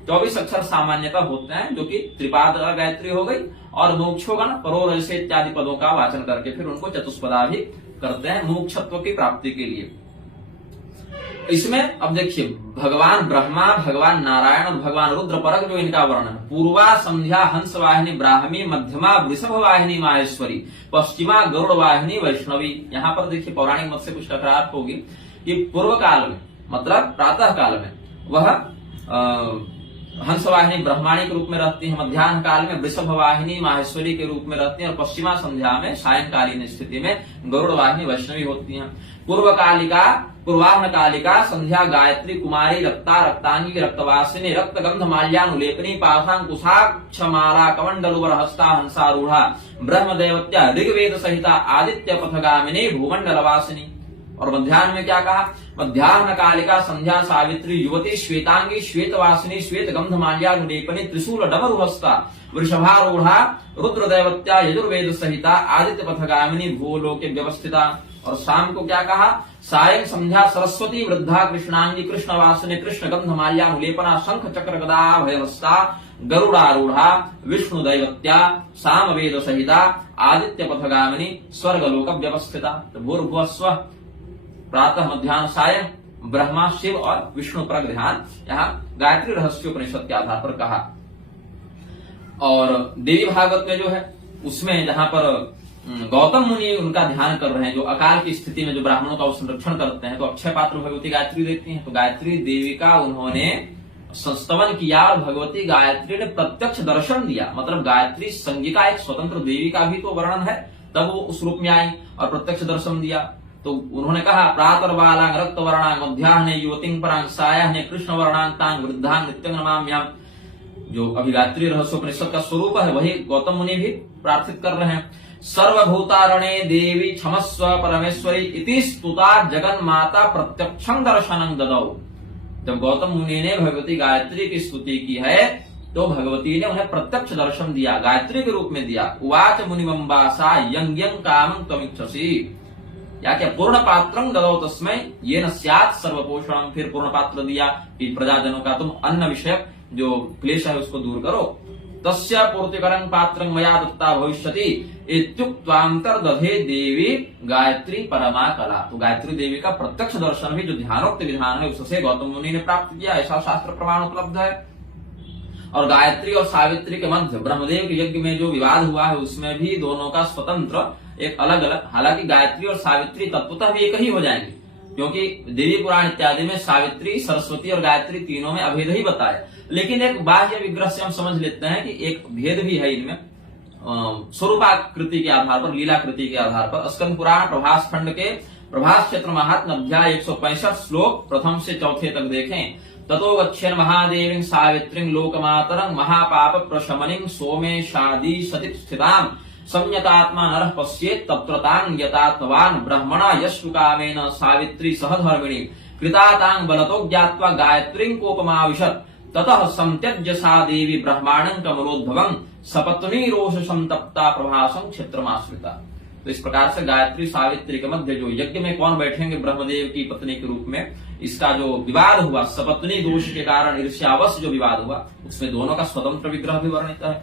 24 अक्षर सामान्यतः होते हैं जो कि त्रिपाद गायत्री हो गई, और मोक्षोगण परोर से इत्यादि पदों का वाचन करके फिर उनको चतुष्पदा भी करते हैं मोक्षत्व की प्राप्ति के लिए। इसमें अब देखिए भगवान ब्रह्मा, भगवान नारायण और भगवान रुद्र परक जो इनका वर्णन है, पूर्वा संध्या हंस वाहिनी ब्राह्मी, मध्यमा वृषभ वाहिनी माहेश्वरी, पश्चिमा गरुड़ वाहिनी वैष्णवी। यहाँ पर देखिए पौराणिक मत से कुछ टकरार होगी कि पूर्व काल में मतलब प्रातः काल में वह हंस वाहिनी ब्रह्माणी के रूप में रहती है, मध्याह्न काल में वृषभ वाहिनी माहेश्वरी के रूप में रहती है, और पश्चिमा संध्या में सायंकालीन स्थिति में गरुड़ वाहिनी वैष्णवी होती हैं। पूर्वाह्न कालिका संध्या गायत्री कुमारी रक्ता रक्तांगी रक्तवासिनी रक्त गंध माल्यानुलेपनी पाशांकुशाक्षमाला कमंडलुवर हस्ता हंसारूढ़ा ब्रह्मदेवत्या ऋग्वेद सहिता आदित्य पथगामिनी भूमंडलवासिनी। और मध्याह्न में क्या कहा, मध्याह्न कालिका संध्या सावित्री युवती श्वेतांगी श्वेतवासिनी श्वेत गंध माल्यानुलेपनी त्रिशूल डमरुहस्ता वृषभारूढ़ा रुद्रदेवत्या यजुर्वेद सहिता आदित्य पथगामिनी भूलोके व्यवस्थिता। और शाम को क्या कहा, सायं संध्या सरस्वती वृद्धा कृष्णांगी कृष्णवासिनी कृष्ण गंध माल्यानुलेपना शंख चक्र गदा भयहस्ता गरुड़ारूढ़ा विष्णु दैवत्या सामवेद सहिता आदित्य पथगामिनी स्वर्गलोक व्यवस्थिता। तो भूर्भुवस्व प्रातः मध्याह्न सायं ब्रह्मा शिव और विष्णु पर ध्यान यहाँ गायत्री रहस्योपनिषद के आधार पर कहा। और देवी भागवत में जो है उसमें जहां पर गौतम मुनि उनका ध्यान कर रहे हैं, जो अकाल की स्थिति में जो ब्राह्मणों का संरक्षण करते हैं, तो अक्षय पात्र भगवती गायत्री देती हैं। तो गायत्री देवी का उन्होंने संस्तवन किया और भगवती गायत्री ने प्रत्यक्ष दर्शन दिया, मतलब गायत्री संज्ञिका एक स्वतंत्र देवी का भी तो वर्णन है, तब वो उस रूप में आई और प्रत्यक्ष दर्शन दिया। तो उन्होंने कहा प्रातर्बालांग रक्त वर्णांग मध्याह्ने युवतिंग परांग सायाह्ने कृष्ण वर्णांग तांग वृद्धांग नित्यंग नमाम्याम। जो अभी गायत्री रहस्योपनिषद का स्वरूप है वही गौतम मुनि भी प्रार्थित कर रहे हैं। सर्वभूतारणे देवी क्षमस्व परमेश्वरी इति स्तुता जगन माता प्रत्यक्षं दर्शनं ददौ। जब गौतम मुनि ने भगवती गायत्री की स्तुति की है तो भगवती ने उन्हें प्रत्यक्ष दर्शन दिया, गायत्री के रूप में दिया। उवाच मुनिवंबासा यं यं कामं त्वमिच्छसि, या क्या पूर्ण पात्रं ददौ तस्मै येन स्यात् सर्वपोषणं। फिर पूर्ण पात्र दिया कि प्रजाजनों का तुम अन्न विषयक जो क्लेश है उसको दूर करो। तस्य पूर्तिकरं पात्रं मया दत्ता भविष्यति इत्युक्त्वांतर्दधे देवी गायत्री परमा कला। तो गायत्री देवी का प्रत्यक्ष दर्शन भी जो ध्यानोक्त विधान है उससे गौतम मुनि ने प्राप्त किया, ऐसा शास्त्र प्रमाण उपलब्ध है। और गायत्री और सावित्री के मध्य ब्रह्मदेव के यज्ञ में जो विवाद हुआ है उसमें भी दोनों का स्वतंत्र एक अलग अलग, हालांकि गायत्री और सावित्री तत्वतः भी एक ही हो जाएंगे, क्योंकि देवी पुराण इत्यादि में सावित्री सरस्वती और गायत्री तीनों में अभेद ही बताया। लेकिन एक बाह्य विग्रह से हम समझ लेते हैं कि एक भेद भी है इनमें, स्वरूपाकृति के आधार पर, लीलाकृति के आधार पर। स्कंद पुराण प्रभास खंड के प्रभास क्षेत्र महात्म अध्याय 165 श्लोक प्रथम से चौथे तक देखें। ततो गच्छेन महादेवीं सावित्रीं लोकमातरं महापाप प्रशमनिं सोमे शादी सती स्थितां संयतात्मा नरः पश्येत् तत्र तां यतात्मवान् ब्रह्मणा यश्वकामेन सावित्री सहधर्मिणी कृता तां बलतो ज्ञात्वा गायत्रीं कोपमाविशत् ततः संत्यज्य सा देवी ब्रह्मांडं कमलोद्भवं सपत्नी रोष संतप्ता प्रभासं क्षेत्रमाश्रिता। तो इस प्रकार से गायत्री सावित्री के मध्य जो यज्ञ में कौन बैठेंगे ब्रह्मदेव की पत्नी के रूप में, इसका जो विवाद हुआ सपत्नी दोष के कारण ईर्ष्यावश जो विवाद हुआ उसमें दोनों का स्वतंत्र विग्रह भी वर्णित है।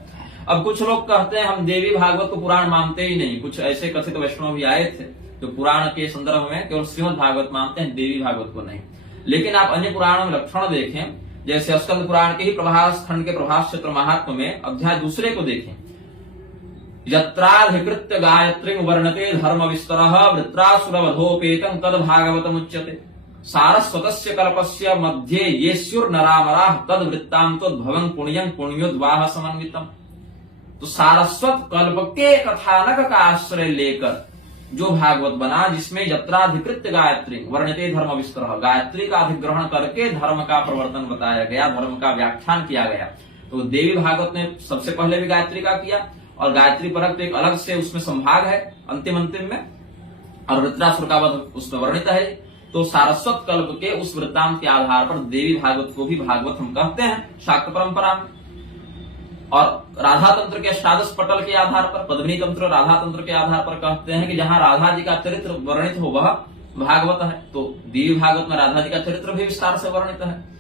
अब कुछ लोग कहते हैं हम देवी भागवत को पुराण मानते ही नहीं, कुछ ऐसे कथित वैष्णव भी आए थे जो पुराण के संदर्भ में केवल श्रीमद् भागवत मानते हैं, देवी भागवत को नहीं। लेकिन आप अन्य पुराणों में लक्षण देखें, जैसे स्कंद पुराण के ही प्रभास खंड के प्रभास क्षेत्र महात्म में अध्याय दूसरे को देखें। यत्राधिकृत्य गायत्रीं वर्णते धर्म विस्तरः वृत्रासुरवधोपेतं तद भागवतमुच्यते सारस्वतस्य कल्पस्य मध्ये येष्युर्नरामराः तद वृत्तान्तोद्भवं पुण्यं पुण्योद्वाह समन्वितम्। तो सारस्वत कल्प के कथानक का आश्रय लेकर जो भागवत बना, जिसमें यत्राधिकृत्य गायत्री वर्णते धर्म विस्तरः, गायत्री का अधिग्रहण करके धर्म का प्रवर्तन बताया गया, धर्म का व्याख्यान किया गया, तो देवी भागवत ने सबसे पहले भी गायत्री का किया, और गायत्री परक तो एक अलग से उसमें संभाग है अंतिम में, और वृत्रासुर का वध उसमें वर्णित है। तो सारस्वत कल्प के उस वृत्तांत के आधार पर देवी भागवत को भी भागवत हम कहते हैं शाक्त परंपरा में। और राधा तंत्र के अष्टादश पटल के आधार पर, पद्मिनी तंत्र राधा तंत्र के आधार पर कहते हैं कि जहां राधा जी का चरित्र वर्णित हो वह भागवत है। तो देवी भागवत में राधा जी का चरित्र भी विस्तार से वर्णित है।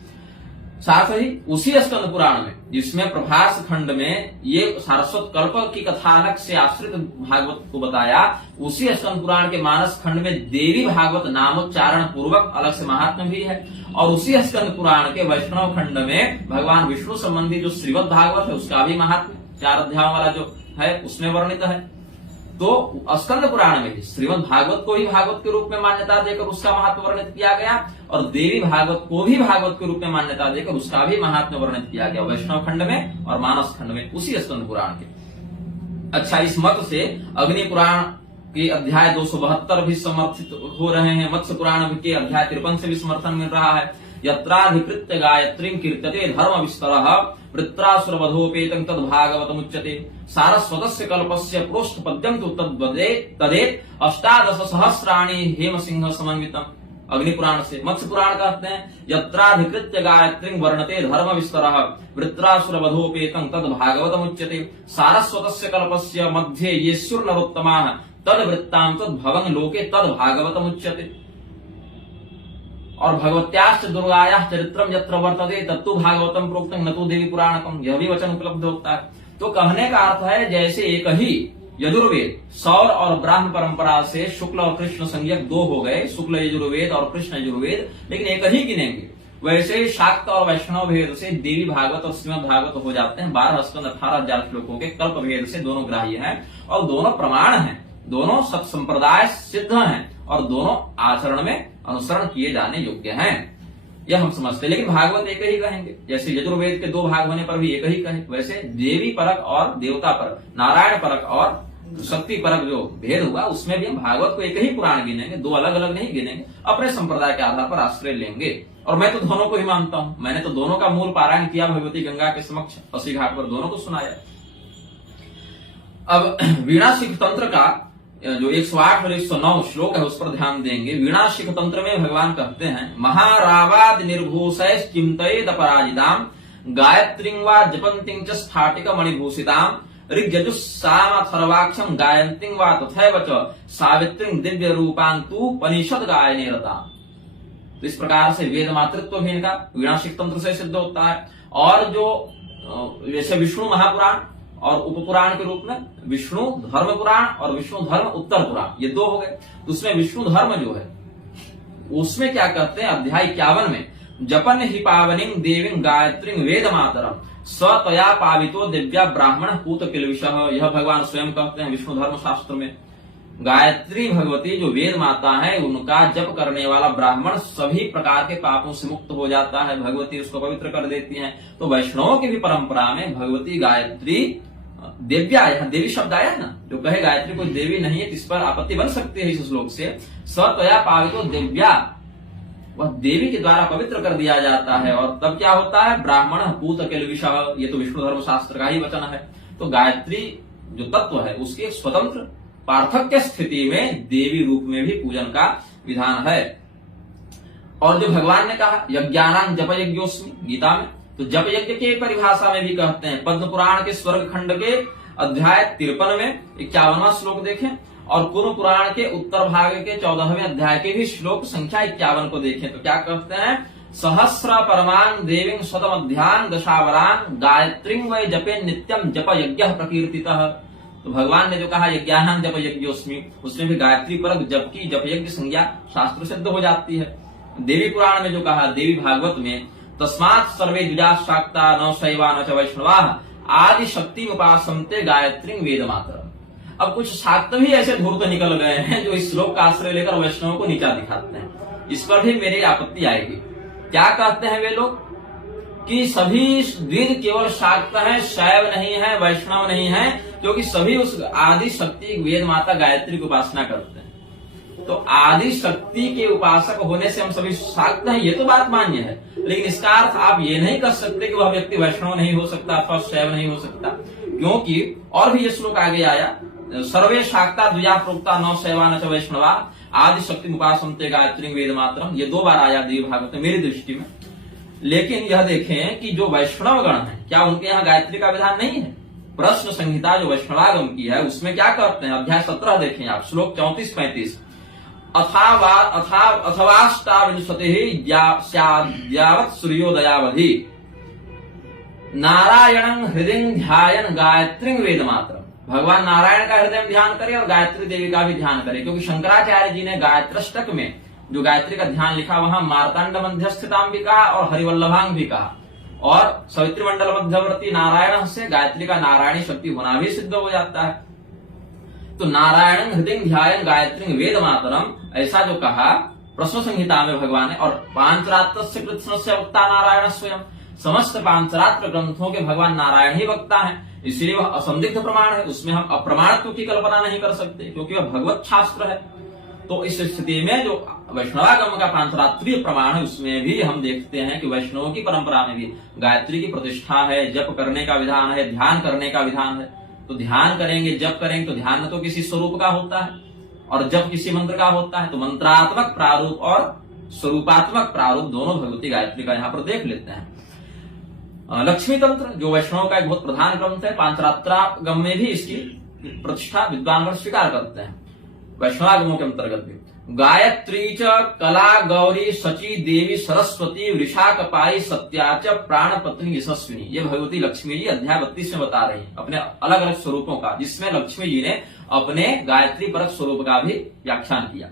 साथ ही उसी स्कंद पुराण में, जिसमें प्रभास खंड में ये सारस्वत कल्प की कथानक से आश्रित भागवत को बताया, उसी स्कंद पुराण के मानस खंड में देवी भागवत नामोच्चारण पूर्वक अलग से महात्म्य भी है। और उसी स्कंद पुराण के वैष्णव खंड में भगवान विष्णु संबंधी जो श्रीमद् भागवत है उसका भी महात्म्य 4 अध्यायों वाला जो है उसमें वर्णित है। तो स्कंद पुराण में भी श्रीमद् भागवत को ही भागवत के रूप में मान्यता देकर उसका महत्व वर्णित किया गया, और देवी भागवत को भी भागवत के रूप में मान्यता देकर उसका भी महात्म्य वर्णित किया गया, वैष्णव खंड में और मानस खंड में, उसी स्कंद पुराण के। अच्छा, इस मत से अग्नि पुराण के अध्याय 272 भी समर्थित हो रहे हैं, मत्स्य पुराण के अध्याय 53 से भी समर्थन मिल रहा है। यत्राधिकृत्य गायत्रीं कीर्त्यते धर्म विस्तरः वृत्रासुर वधोपेतं तद् भागवतमुच्यते सारस्वतस्य कल्पस्य प्रोष्ठ पद्यं तु तदेत 18 सहस्राणि हेम सिंह समन्वितम्। अग्निपुराण से। मत्स्य पुराण कहते हैं यत्राधिकृत्य गायत्रीं वर्णते धर्म विस्तरः वृत्रासुर वधोपेतं तद् भागवतमुच्यते सारस्वतस्य कल्पस्य मध्ये येष्युर् नरोत्तमाः तद् वृत्तां तद् भवन् लोके तद् भागवतमुच्यते। और भगवत्याश्च दुर्गायाः चरित्रम यत्र वर्तते तत्तु भागवतम प्रोक्तम न तो देवी पुराणकम, यह भी वचन उपलब्ध होता है। तो कहने का अर्थ है जैसे एक ही यजुर्वेद सौर और ब्राह्म परंपरा से शुक्ल और कृष्ण संज्ञक 2 हो गए, शुक्ल यजुर्वेद और कृष्ण यजुर्वेद, लेकिन एक ही गिनेंगे, वैसे शाक्त और वैष्णव भेद से देवी भागवत और श्रीमद् भागवत हो जाते हैं। 12 स्कंद 18,000 श्लोकों के कल्प भेद से दोनों ग्राह्य हैं और दोनों प्रमाण हैं, दोनों सत संप्रदाय सिद्ध हैं और दोनों आचरण में अनुसरण किए जाने योग्य हैं, यह हम समझते हैं। लेकिन भागवत एक ही कहेंगे, जैसे यजुर्वेद के 2 भाग होने पर भी एक ही कहे, वैसे देवी परक और देवता परक, नारायण परक और शक्ति परक जो भेद हुआ उसमें भी हम भागवत को एक ही पुराण गिनेंगे, 2 अलग अलग नहीं गिनेंगे, अपने संप्रदाय के आधार पर आश्रय लेंगे। और मैं तो दोनों को ही मानता हूं, मैंने तो दोनों का मूल पारायण किया भगवती गंगा के समक्ष, अस्सी घाट पर दोनों को सुनाया। अब वीणा शिख तंत्र का जो 108 और 109 श्लोक है उस पर ध्यान देंगे। वीणा शिख तंत्र में भगवान कहते हैं महारावाद निर्भूषैश् चिंतयेद अपराजिताम गायत्रीं वा जपन्तीं च स्फाटिक मणिभूषिताम ऋग्यजुस्सामथर्वाक्षं गायन्तीं वा तथैव च सावित्रीं दिव्य रूपान्तु पनिषद गायने रताम। तो इस प्रकार से वेद मातृत्व भी इनका वीणा शिख तंत्र से सिद्ध होता है। और जो जैसे विष्णु महापुराण और उपपुराण के रूप में विष्णु धर्म पुराण और विष्णु धर्म उत्तर पुराण, ये 2 हो गए। उसमें विष्णु धर्म जो है उसमें क्या कहते हैं अध्याय 51 में जपन ही पावनिं देवीं गायत्रीं वेद मातरम स्वतया पावितो दिव्या ब्राह्मण पूत किलविषः। यह भगवान स्वयं कहते हैं विष्णु धर्म शास्त्र में, गायत्री भगवती जो वेद माता है उनका जप करने वाला ब्राह्मण सभी प्रकार के पापों से मुक्त हो जाता है, भगवती उसको पवित्र कर देती हैं। तो वैष्णवों की भी परंपरा में भगवती गायत्री देव्या, यहाँ देवी शब्द आया ना, जो कहे गायत्री कोई देवी नहीं है इस पर आपत्ति बन सकती है इस श्लोक से। स्वतया पावितो दिव्या, वह देवी के द्वारा पवित्र कर दिया जाता है। और तब क्या होता है ब्राह्मण पूत किलविषः, ये तो विष्णु धर्म शास्त्र का ही वचन है। तो गायत्री जो तत्व है उसके स्वतंत्र पार्थक्य स्थिति में देवी रूप में भी पूजन का विधान है। और जो भगवान ने कहा यज्ञानां जप यज्ञोस्मि गीता में, तो जप यज्ञ के परिभाषा में भी कहते हैं पद्म पुराण के स्वर्ग खंड के अध्याय 53 में 51वां श्लोक देखें और कुरु पुराण के उत्तर भाग के 14वें अध्याय के भी श्लोक संख्या 51 को देखें तो क्या कहते हैं सहस्र परमां देवीं शतमध्यां दशावरां गायत्रीं वै जपे नित्यं जप यज्ञः प्रकीर्तितः। तो भगवान ने जो कहा यज्ञानां जप यज्ञोस्मि, उसमें भी गायत्री परक जप की जप यज्ञ संज्ञा शास्त्र सिद्ध हो जाती है। देवी पुराण में जो कहा देवी भागवत में तस्मात् सर्वे द्विजा शाक्ता न शैवा न च वैष्णवाः आदि शक्ति उपासन्ते गायत्रीं वेद मातरम्। अब कुछ शाक्त भी ऐसे धूर्त निकल गए हैं जो इस श्लोक का आश्रय लेकर वैष्णवों को नीचा दिखाते हैं, इस पर भी मेरी आपत्ति आएगी। क्या कहते हैं वे लोग कि सभी द्विज केवल शाक्त हैं, शैव नहीं है, वैष्णव नहीं है, क्योंकि सभी उस आदि शक्ति वेद माता गायत्री की उपासना करते हैं। तो आदि शक्ति के उपासक होने से हम सभी शाक्त हैं, ये तो बात मान्य है। लेकिन इसका अर्थ आप ये नहीं कर सकते कि वह व्यक्ति वैष्णव नहीं हो सकता अथवा शैव नहीं हो सकता, क्योंकि और भी ये श्लोक आगे आया, सर्वे शाक्ता द्विजा प्रोक्ता न शैवा न च वैष्णवा आदि शक्ति उपासनते गायत्री वेद मात्रम। ये 2 बार आया देवी भागवत में मेरी दृष्टि में। लेकिन यह देखें कि जो वैष्णव गण है, क्या उनके यहाँ गायत्री का विधान नहीं है? प्रश्न संहिता जो वैष्णवागम की है उसमें क्या करते हैं, अध्याय 17 देखें आप, श्लोक 34-35। अथावाष्टाविंशतिः सूर्योदयावधि नारायणं हृदय ध्यायन गायत्री वेद मात्रम। भगवान नारायण का हृदय में ध्यान करे और गायत्री देवी का भी ध्यान करे, क्योंकि शंकराचार्य जी ने गायत्रष्टक में जो गायत्री का ध्यान लिखा वहां मार्तांड मध्यस्थिताम भी कहा और हरिवल्लभांग भी कहा, और सवित्री मंडल मध्यवर्ती नारायण से गायत्री का नारायणी शक्ति होना भी सिद्ध हो जाता है। तो नारायण हृदय ध्यान गायत्री वेद मातरम ऐसा जो कहा प्रश्न संहिता में भगवान ने, और पांचरात्र कृष्ण वक्ता नारायण स्वयं, समस्त पांचरात्र ग्रंथों के भगवान नारायण ही वक्ता है, इसलिए वह असंदिग्ध प्रमाण है, उसमें हम अप्रमाणत्व की कल्पना नहीं कर सकते, क्योंकि वह भगवत शास्त्र है। तो इस स्थिति में जो वैष्णवागम का पांचरात्रीय प्रमाण है उसमें भी हम देखते हैं कि वैष्णवों की परंपरा में भी गायत्री की प्रतिष्ठा है, जप करने का विधान है, ध्यान करने का विधान है। तो ध्यान करेंगे, जप करेंगे तो ध्यान तो किसी स्वरूप का होता है और जप किसी मंत्र का होता है। तो मंत्रात्मक प्रारूप और स्वरूपात्मक प्रारूप दोनों भगवती गायत्री का यहाँ पर देख लेते हैं। लक्ष्मी तंत्र जो वैष्णव का एक बहुत प्रधान ग्रंथ है, पांचरात्रागम में भी इसकी प्रतिष्ठा विद्वान स्वीकार करते हैं, वैष्णवागमों के अंतर्गत भी। गायत्री च कला गौरी शची देवी सरस्वती वृषाकपाई सत्या च प्राण पत्नी यशस्विनी। ये भगवती लक्ष्मी जी अध्याय 32 में बता रही है अपने अलग अलग स्वरूपों का, जिसमें लक्ष्मी जी ने अपने गायत्री परक स्वरूप का भी व्याख्यान किया।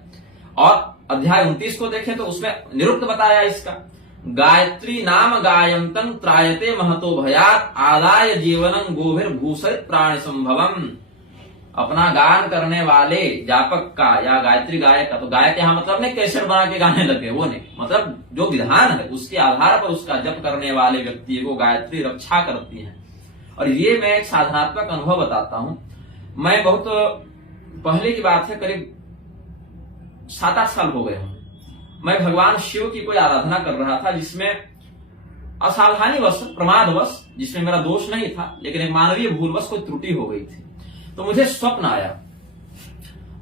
और अध्याय 29 को देखें तो उसमें निरुक्त बताया इसका, गायत्री नाम गायंतं त्रायते महतो भयात् आदाय जीवनं गोभिर्भूषित प्राण संभवम। अपना गान करने वाले जापक का या गायत्री गायक का, तो गायक यहाँ मतलब नहीं कैसेट बना के गाने लगे, वो नहीं, मतलब जो विधान है उसके आधार पर उसका जप करने वाले व्यक्ति को गायत्री रक्षा करती है। और ये मैं एक साधनात्मक अनुभव बताता हूं। मैं बहुत पहले की बात है, करीब 7-8 साल हो गए हूं, मैं भगवान शिव की कोई आराधना कर रहा था, जिसमें असावधानीवश प्रमादवश, जिसमें मेरा दोष नहीं था लेकिन एक मानवीय भूलवश कोई त्रुटि हो गई थी। तो मुझे स्वप्न आया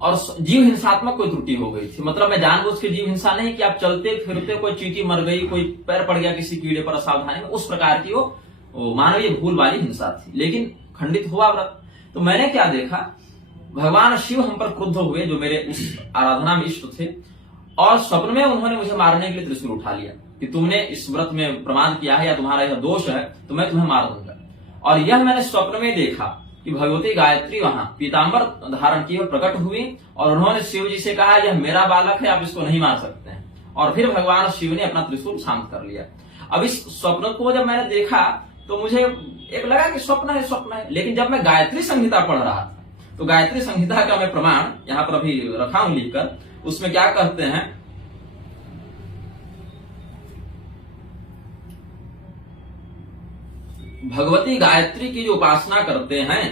और जीव हिंसात्मक कोई त्रुटि हो गई थी। मतलब मैं जानबूझ के जीव हिंसा नहीं कि आप चलते फिरते कोई चींटी मर गई, कोई पैर पड़ गया किसी कीड़े पर असावधानी में, उस प्रकार की वो मानवीय भूल वाली हिंसा थी, लेकिन खंडित हुआ व्रत। तो मैंने क्या देखा, भगवान शिव हम पर क्रुद्ध हुए जो मेरे उस आराधना में इष्ट थे, और स्वप्न में उन्होंने मुझे मारने के लिए त्रिशूल उठा लिया कि तुमने इस व्रत में प्रमाद किया है या तुम्हारा यह दोष है तो मैं तुम्हें मार दूंगा। और यह मैंने स्वप्न में देखा कि भगवती गायत्री वहां पीतांबर धारण की प्रकट हुई और उन्होंने शिव जी से कहा यह मेरा बालक है, आप इसको नहीं मार सकते हैं। और फिर भगवान शिव ने अपना त्रिशूल शांत कर लिया। अब इस स्वप्न को जब मैंने देखा तो मुझे एक लगा कि स्वप्न है, लेकिन जब मैं गायत्री संहिता पढ़ रहा था तो गायत्री संहिता का मैं प्रमाण यहाँ पर अभी रखा हूं लिखकर, उसमें क्या कहते हैं, भगवती गायत्री की जो उपासना करते हैं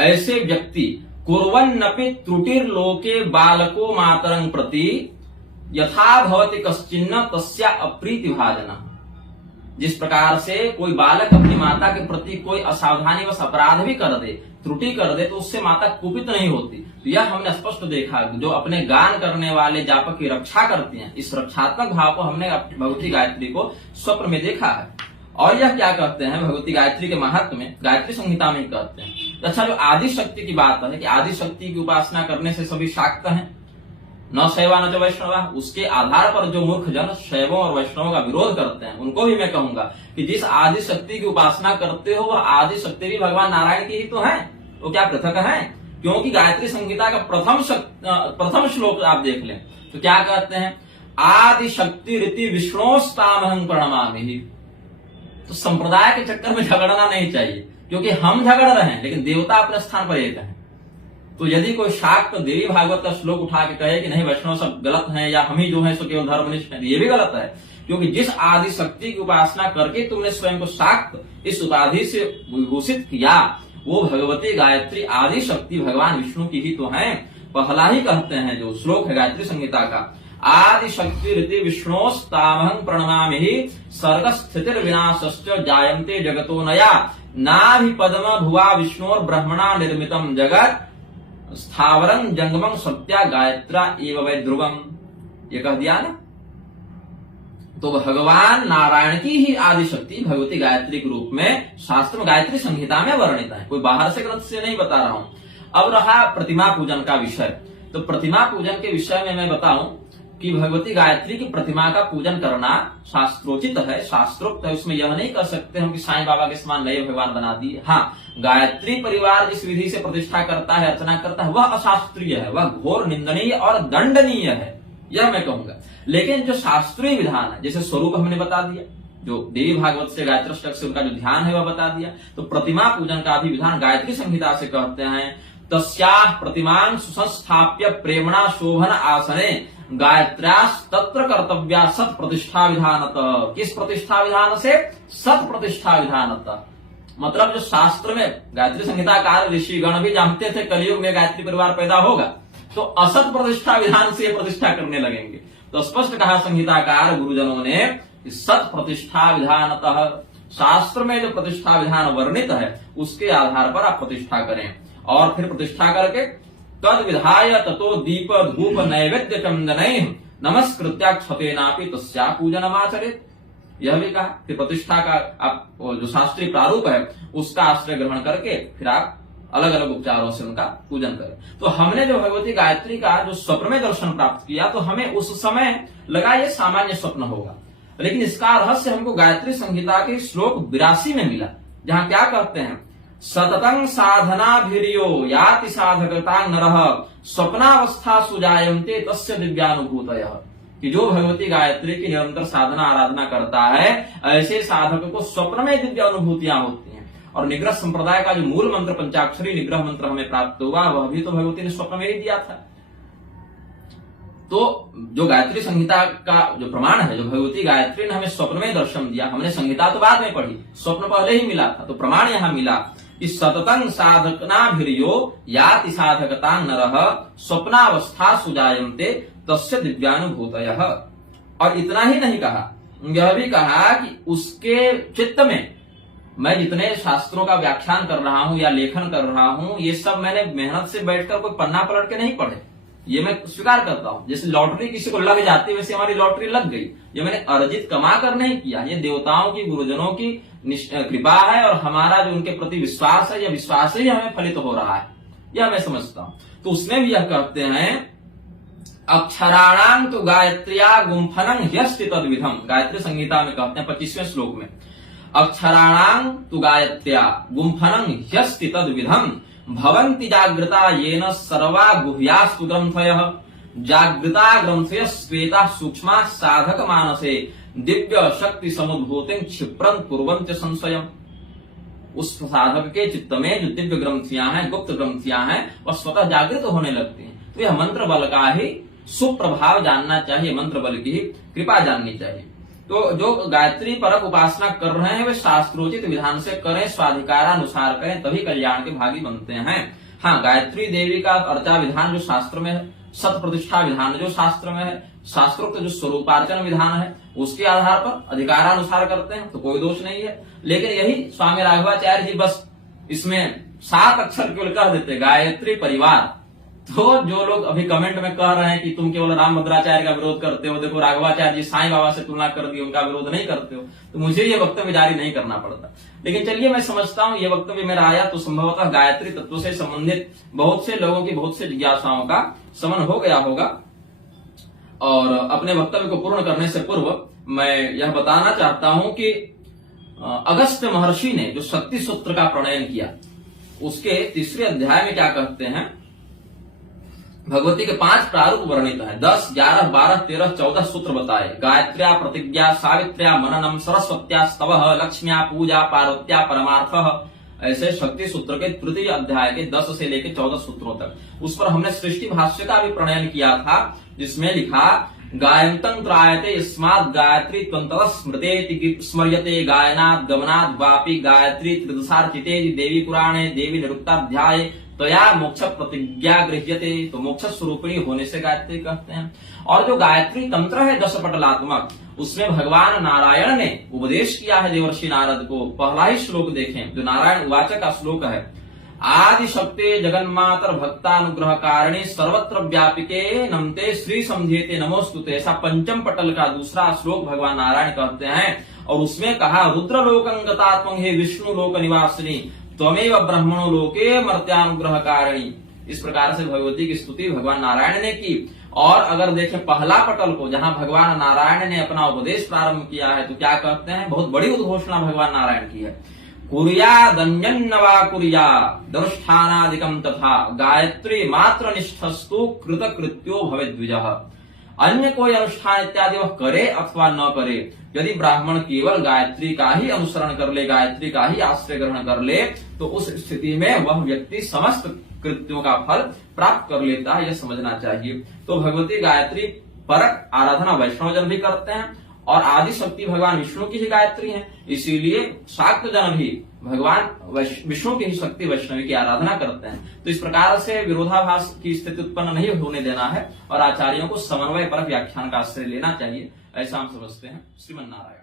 ऐसे व्यक्ति कुर्वन्नपि त्रुटिर्लोके बालको मातरं प्रति यथा भवति कश्चिन्न तस्या अप्रीति भाजना। जिस प्रकार से कोई बालक अपनी माता के प्रति कोई असावधानी व अपराध भी कर दे, त्रुटि कर दे, तो उससे माता कुपित नहीं होती। तो यह हमने स्पष्ट देखा, जो अपने गान करने वाले जापक की रक्षा करती हैं, इस रक्षात्मक भाव को हमने भगवती गायत्री को स्वप्न में देखा है। और यह क्या कहते हैं भगवती गायत्री के महत्व में गायत्री संहिता में ही कहते हैं। अच्छा, जो आदि शक्ति की बात है कि आदि शक्ति की उपासना करने से सभी शाक्त हैं, न शैवा न च वैष्णवा, उसके आधार पर जो मूर्ख जन शैवों और वैष्णवों का विरोध करते हैं उनको भी मैं कहूंगा कि जिस आदि शक्ति की उपासना करते हो वह आदि शक्ति भी भगवान नारायण की ही तो है, तो क्या पृथक है? क्योंकि गायत्री संहिता का प्रथम श्लोक आप देख लें तो क्या कहते हैं, आदि शक्ति रीति विष्णोस्तामहं प्रणमामि। तो संप्रदाय के चक्कर में झगड़ना नहीं चाहिए, क्योंकि हम झगड़ रहे हैं लेकिन देवता अपने स्थान पर एक है। तो यदि कोई शाक्त देवी भागवत का श्लोक उठा के कहे कि नहीं वैष्णव सब गलत हैं या हम ही जो है सो केवल धर्मनिष्ठ हैं, ये भी गलत है। क्योंकि जिस आदि शक्ति की उपासना करके तुमने स्वयं को शाक्त इस उपाधि से विभूषित किया वो भगवती गायत्री आदि शक्ति भगवान विष्णु की ही तो है। पहला ही कहते हैं जो श्लोक है गायत्री संहिता का, आदि शक्ति रीति विष्णोस्तामहं प्रणमामि सर्ग स्थितिर विनाशश्च जायन्ते जगतो नया नाभि पद्म भुवा विष्णोर ब्रह्मणा निर्मितम जगत स्थावरं जंगमं सत्या गायत्रा एव वै ध्रुवम। ये कह दिया ना। तो भगवान नारायण की ही आदि शक्ति भगवती गायत्री के रूप में शास्त्र में गायत्री संहिता में वर्णित है, कोई बाहर से ग्रंथ से नहीं बता रहा हूं। अब रहा प्रतिमा पूजन का विषय। तो प्रतिमा पूजन के विषय में मैं बताऊं कि भगवती गायत्री की प्रतिमा का पूजन करना शास्त्रोचित है, शास्त्रोक्त है। उसमें यह नहीं कर सकते हम कि साईं बाबा के समान नए भगवान बना दिए। हाँ, गायत्री परिवार जिस विधि से प्रतिष्ठा करता है, अर्चना करता है, वह अशास्त्रीय है, वह घोर निंदनीय और दंडनीय है, यह मैं कहूंगा। लेकिन जो शास्त्रीय विधान है, जैसे स्वरूप हमने बता दिया, जो देवी भागवत से गायत्री अष्टक से उनका जो ध्यान है वह बता दिया, तो प्रतिमा पूजन का भी विधान गायत्री संहिता से कहते हैं, तस्याः प्रतिमां सुसंस्थाप्य प्रेमणा शोभन आसने गायत्र्यास तत्र कर्तव्या सत प्रतिष्ठा विधानतः। किस प्रतिष्ठा विधान से? सत प्रतिष्ठा विधानतः। मतलब जो शास्त्र में गायत्री संहिताकार ऋषिगण भी जानते थे कलयुग में गायत्री परिवार पैदा होगा, तो असत प्रतिष्ठा विधान से प्रतिष्ठा करने लगेंगे। तो स्पष्ट कहा संहिताकार गुरुजनों ने, सत प्रतिष्ठा विधानतः, शास्त्र में जो प्रतिष्ठा विधान वर्णित है उसके आधार पर आप प्रतिष्ठा करें। और फिर प्रतिष्ठा करके तद विधाय ततो दीप धूप नैवेद्य चंदनैः नमस्कृत्या क्षतेनापि तस्या पूजनमाचरेत्। यह भी कहा कि प्रतिष्ठा का आप जो शास्त्रीय प्रारूप है उसका आश्रय ग्रहण करके फिर आप अलग अलग उपचारों से उनका पूजन करें। तो हमने जो भगवती गायत्री का जो स्वप्न में दर्शन प्राप्त किया, तो हमें उस समय लगा ये सामान्य स्वप्न होगा, लेकिन इसका रहस्य हमको गायत्री संहिता के श्लोक 82 में मिला, जहां क्या कहते हैं, सततं साधनाभिर्यो याति साधकतां नरः स्वप्नावस्था सुजायन्ते तस्य दिव्यानुभूतयः। कि जो भगवती गायत्री की निरंतर साधना आराधना करता है, ऐसे साधक को स्वप्न में दिव्य अनुभूतियां होती हैं। और निग्रह संप्रदाय का जो मूल मंत्र पंचाक्षरी निग्रह मंत्र हमें प्राप्त हुआ, वह भी तो भगवती ने स्वप्न में ही दिया था। तो जो गायत्री संहिता का जो प्रमाण है, जो भगवती गायत्री ने हमें स्वप्न में दर्शन दिया, हमने संहिता तो बाद में पढ़ी, स्वप्न पहले ही मिला था, तो प्रमाण यहां मिला कि सततं साधकनाभिर्यो याति साधकतां नरः स्वप्नावस्था सुजायन्ते तस्य दिव्यानुभूतयः। और इतना ही नहीं कहा, यह भी कहा कि उसके चित्त में, मैं जितने शास्त्रों का व्याख्यान कर रहा हूं या लेखन कर रहा हूं, ये सब मैंने मेहनत से बैठकर कोई पन्ना पलट के नहीं पढ़े, ये मैं स्वीकार करता हूं। जैसे लॉटरी किसी को लग जाती है, वैसे हमारी लॉटरी लग गई। ये मैंने अर्जित कमा कर नहीं किया, ये देवताओं की, गुरुजनों की कृपा है, और हमारा जो उनके प्रति विश्वास है, यह विश्वास ही हमें फलित हो रहा है, यह मैं समझता हूं। तो उसमें भी यह कहते हैं, अक्षराणां तो गायत्र्या गुम्फनं ह्यस्ति तद्विधम्। गायत्री संहिता में कहते हैं 25वें श्लोक में, अक्षराणां तु गायत्र्या गुम्फनं ह्यस्ति तद्विधम् भवन्ति जागृता येन सर्वा गुह्यास्तु ग्रन्थयः जागृता ग्रन्थयः श्वेता सूक्ष्मा साधक मानसे दिव्य शक्ति समुद्भूतिं क्षिप्रं कुर्वन्ति संशयम्। उस साधक के चित्त में जो दिव्य ग्रंथियां हैं, गुप्त ग्रंथियां हैं, वह स्वतः जागृत होने लगती हैं। तो यह मंत्र बल का ही सुप्रभाव जानना चाहिए, मंत्र बल की ही कृपा जाननी चाहिए। तो जो गायत्री परक उपासना कर रहे हैं वे शास्त्रोचित विधान से करें, स्वाधिकारानुसार करें, तभी कल्याण के भागी बनते हैं। हाँ, गायत्री देवी का अर्चा विधान जो शास्त्र में है, सत प्रतिष्ठा विधान जो शास्त्र में है, शास्त्रोक्त जो स्वरूपार्चन विधान है, उसके आधार पर अधिकारानुसार करते हैं तो कोई दोष नहीं है। लेकिन यही स्वामी राघवाचार्य जी बस इसमें 7 अक्षर केवल कह देते, गायत्री परिवार। तो जो लोग अभी कमेंट में कह रहे हैं कि तुम केवल रामभद्राचार्य का विरोध करते हो, देखो राघवाचार्य जी साईं बाबा से तुलना कर दी, उनका विरोध नहीं करते हो, तो मुझे ये वक्तव्य जारी नहीं करना पड़ता। लेकिन चलिए, मैं समझता हूं ये वक्तव्य मेरा आया तो संभवतः गायत्री तत्व से संबंधित बहुत से लोगों की, बहुत से जिज्ञासाओं का शमन हो गया होगा। और अपने वक्तव्य को पूर्ण करने से पूर्व मैं यह बताना चाहता हूं कि अगस्त्य महर्षि ने जो शक्ति सूत्र का प्रणयन किया, उसके 3रे अध्याय में क्या कहते हैं, भगवती के 5 प्रारूप वर्णित है, 10, 11, 12, 13, 14 सूत्र बताए। गायत्र्या प्रतिज्ञा, सावित्र्या मननम, सरस्वत्या स्तवः, लक्ष्म्या पूजा, पार्वत्या परमार्थः। ऐसे शक्ति सूत्र के 3य अध्याय के 10 से लेकर 14 सूत्रों तक, उस पर हमने सृष्टि भाष्य का भी प्रणयन किया था, जिसमें लिखा, गायन्तं त्रायते यस्मात् गायत्री त्वन्ततः स्मृतेति स्मर्यते गायनात् गमनात् वापि गायत्री त्रिदशार्चिते देवी पुराणे देवी निरुक्ताध्याये तया मोक्ष प्रतिज्ञा गृह्यते, तो मोक्ष स्वरूपिणी होने से गायत्री कहते हैं। और जो गायत्री तंत्र है 10 पटलात्मक, उसमें भगवान नारायण ने उपदेश किया है देवर्षि नारद को। पहला ही श्लोक देखें जो नारायण उवाच का श्लोक है, आदि शक्ति जगन्मातर भक्तानुग्रह कारिणी सर्वत्र व्यापिके नमते श्री समझेते नमोस्तुते, ऐसा पंचम पटल का दूसरा श्लोक भगवान नारायण कहते हैं। और उसमें कहा, रुद्र लोकंगतात्म हे विष्णु लोक निवासिनी त्वमेव ब्रह्मणो लोके मर्त्यानुग्रह कारिणी। इस प्रकार से भगवती की स्तुति भगवान नारायण ने की। और अगर देखें पहला पटल को, जहां भगवान नारायण ने अपना उपदेश प्रारंभ किया है, तो क्या कहते हैं, बहुत बड़ी उद्घोषणा भगवान नारायण की है, कुर्यादन्यन्नवा कुर्या दनुष्ठानादिकम तथा गायत्री मात्र निष्ठस्तु कृत कृत्यो भवेद्विजः। अन्य कोई अनुष्ठान इत्यादि वह करे अथवा न करे, यदि ब्राह्मण केवल गायत्री का ही अनुसरण कर ले, गायत्री का ही आश्रय ग्रहण कर ले, तो उस स्थिति में वह व्यक्ति समस्त कृत्यों का फल प्राप्त कर लेता है, यह समझना चाहिए। तो भगवती गायत्री परक आराधना वैष्णव जन भी करते हैं, और आदि शक्ति भगवान विष्णु की ही गायत्री है, इसीलिए शाक्त जन भी भगवान विष्णु की ही शक्ति वैष्णवी की आराधना करते हैं। तो इस प्रकार से विरोधाभास की स्थिति उत्पन्न नहीं होने देना है, और आचार्यों को समन्वय पर व्याख्यान का आश्रय लेना चाहिए, ऐसा हम समझते हैं। श्रीमन नारायण।